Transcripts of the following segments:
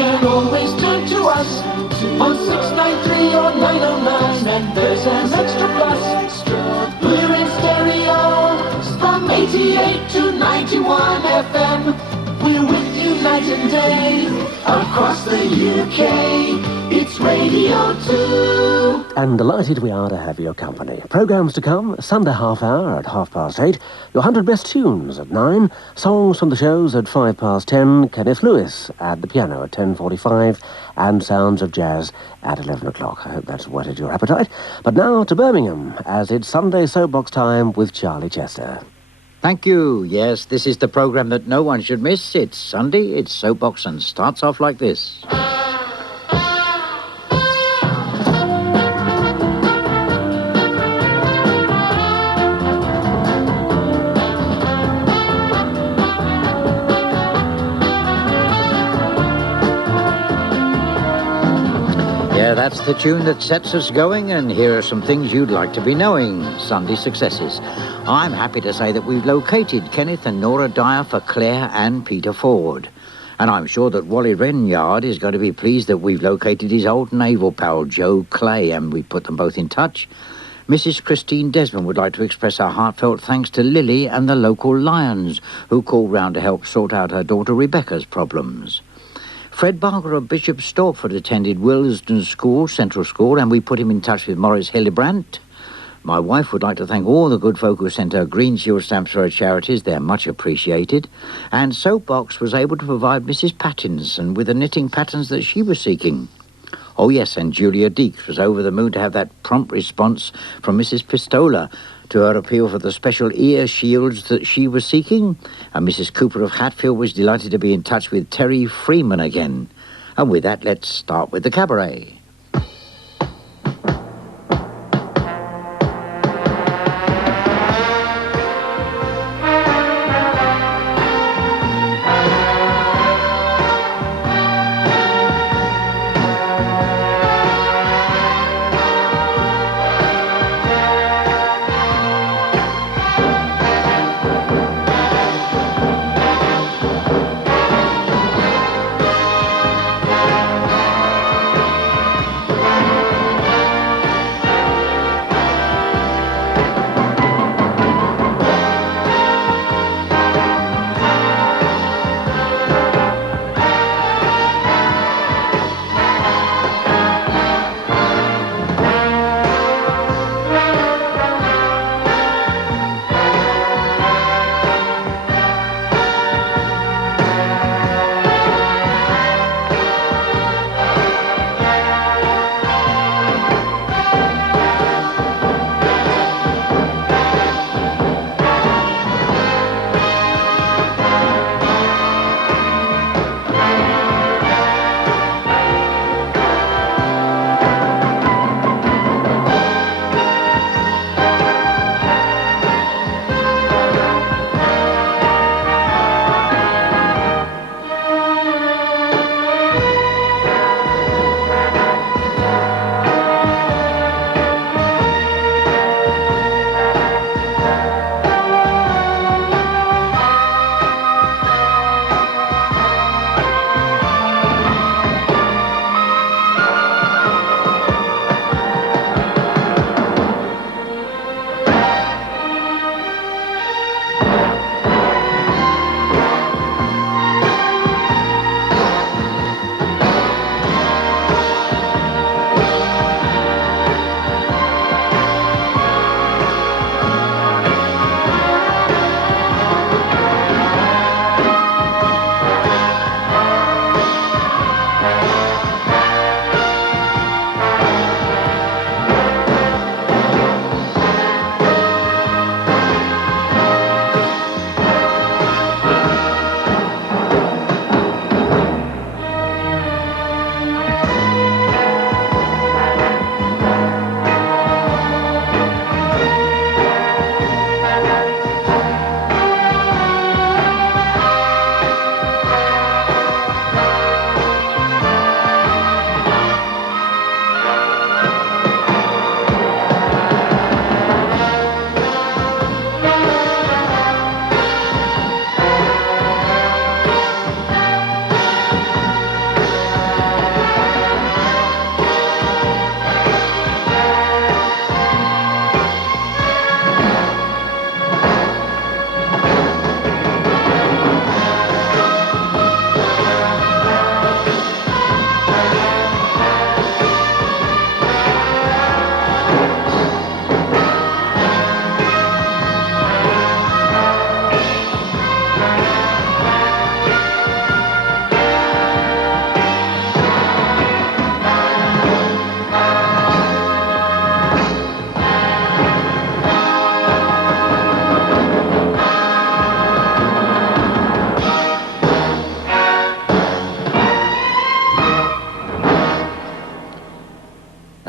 can always turn to us on 693 or 909, and there's an extra plus. We're in stereo from 88 to 91 FM. We're with you night and day across the UK. It's Radio 2. And delighted we are to have your company. Programmes to come, Sunday half hour at 8:30, your 100 best tunes at 9, songs from the shows at 10:05, Kenneth Lewis at the piano at 10:45, and Sounds of Jazz at 11 o'clock. I hope that's whetted your appetite. But now to Birmingham, as it's Sunday Soapbox time with Charlie Chester. Thank you. Yes, this is the programme that no one should miss. It's Sunday, it's Soapbox, and starts off like this. Yeah, that's the tune that sets us going, and here are some things you'd like to be knowing. Sunday successes. I'm happy to say that we've located Kenneth and Nora Dyer for Claire and Peter Ford. And I'm sure that Wally Renyard is going to be pleased that we've located his old naval pal, Joe Clay, and we put them both in touch. Mrs. Christine Desmond would like to express her heartfelt thanks to Lily and the local Lions, who called round to help sort out her daughter Rebecca's problems. Fred Barker of Bishop Stortford attended Willesden School, Central School, and we put him in touch with Morris Hillebrandt. My wife would like to thank all the good folk who sent her Green Shield stamps for her charities. They're much appreciated. And Soapbox was able to provide Mrs. Pattinson with the knitting patterns that she was seeking. Oh, yes, and Julia Deeks was over the moon to have that prompt response from Mrs. Pistola to her appeal for the special ear shields that she was seeking. And Mrs. Cooper of Hatfield was delighted to be in touch with Terry Freeman again. And with that, let's start with the cabaret.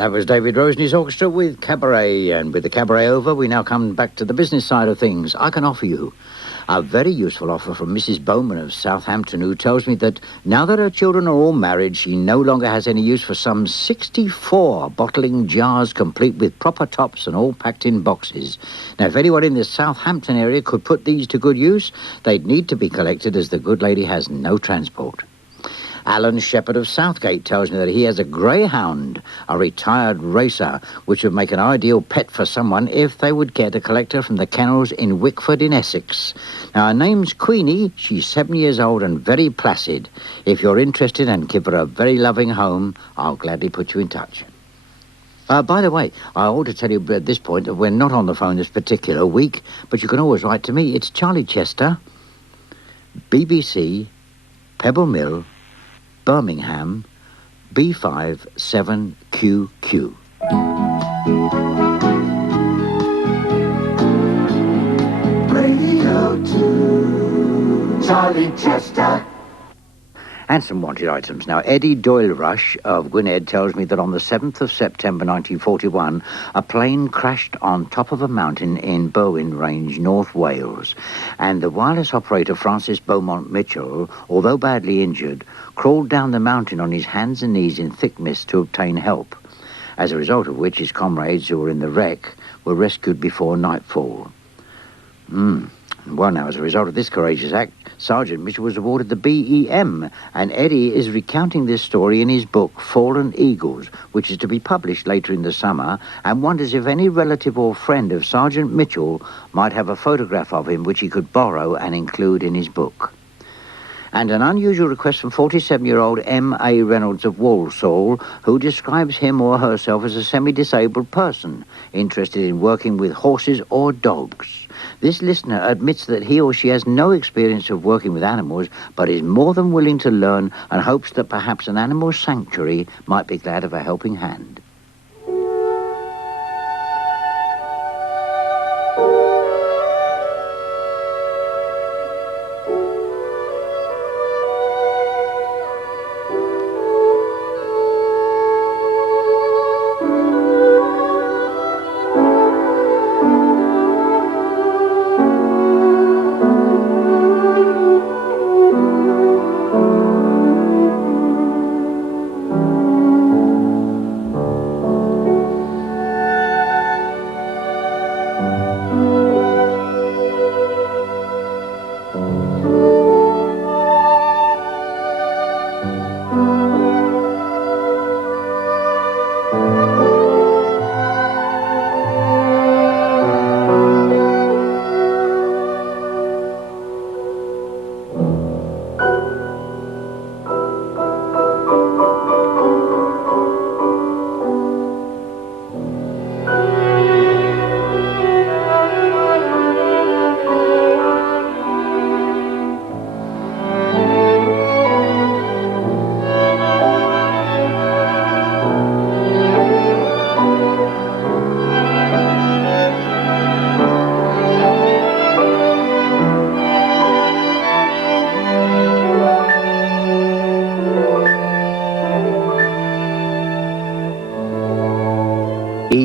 That was David Roseney's orchestra with Cabaret, and with the cabaret over, we now come back to the business side of things. I can offer you a very useful offer from Mrs. Bowman of Southampton, who tells me that now that her children are all married, she no longer has any use for some 64 bottling jars complete with proper tops and all packed in boxes. Now, if anyone in the Southampton area could put these to good use, they'd need to be collected, as the good lady has no transport. Alan Shepherd of Southgate tells me that he has a greyhound, a retired racer, which would make an ideal pet for someone if they would care to collect her from the kennels in Wickford in Essex. Now, her name's Queenie. She's 7 years old and very placid. If you're interested and give her a very loving home, I'll gladly put you in touch. By the way, I ought to tell you at this point that we're not on the phone this particular week, but you can always write to me. It's Charlie Chester, BBC, Pebble Mill, Birmingham, B57QQ. Radio 2, Charlie Chester. And some wanted items. Now, Eddie Doyle Rush of Gwynedd tells me that on the 7th of September 1941, a plane crashed on top of a mountain in Berwyn Range, North Wales. And the wireless operator Francis Beaumont Mitchell, although badly injured, crawled down the mountain on his hands and knees in thick mist to obtain help. As a result of which, his comrades who were in the wreck were rescued before nightfall. Well, now, as a result of this courageous act, Sergeant Mitchell was awarded the BEM, and Eddie is recounting this story in his book, Fallen Eagles, which is to be published later in the summer, and wonders if any relative or friend of Sergeant Mitchell might have a photograph of him which he could borrow and include in his book. And an unusual request from 47-year-old M.A. Reynolds of Walsall, who describes him or herself as a semi-disabled person, interested in working with horses or dogs. This listener admits that he or she has no experience of working with animals, but is more than willing to learn and hopes that perhaps an animal sanctuary might be glad of a helping hand.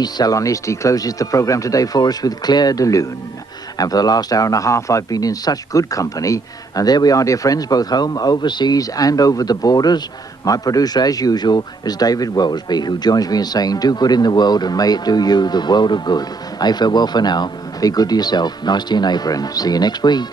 Salonisti closes the programme today for us with Claire de Lune. And for the last hour and a half, I've been in such good company. And there we are, dear friends, both home, overseas, and over the borders. My producer, as usual, is David Wellesby, who joins me in saying, do good in the world, and may it do you the world of good. A farewell for now. Be good to yourself, nice to your neighbour, and see you next week.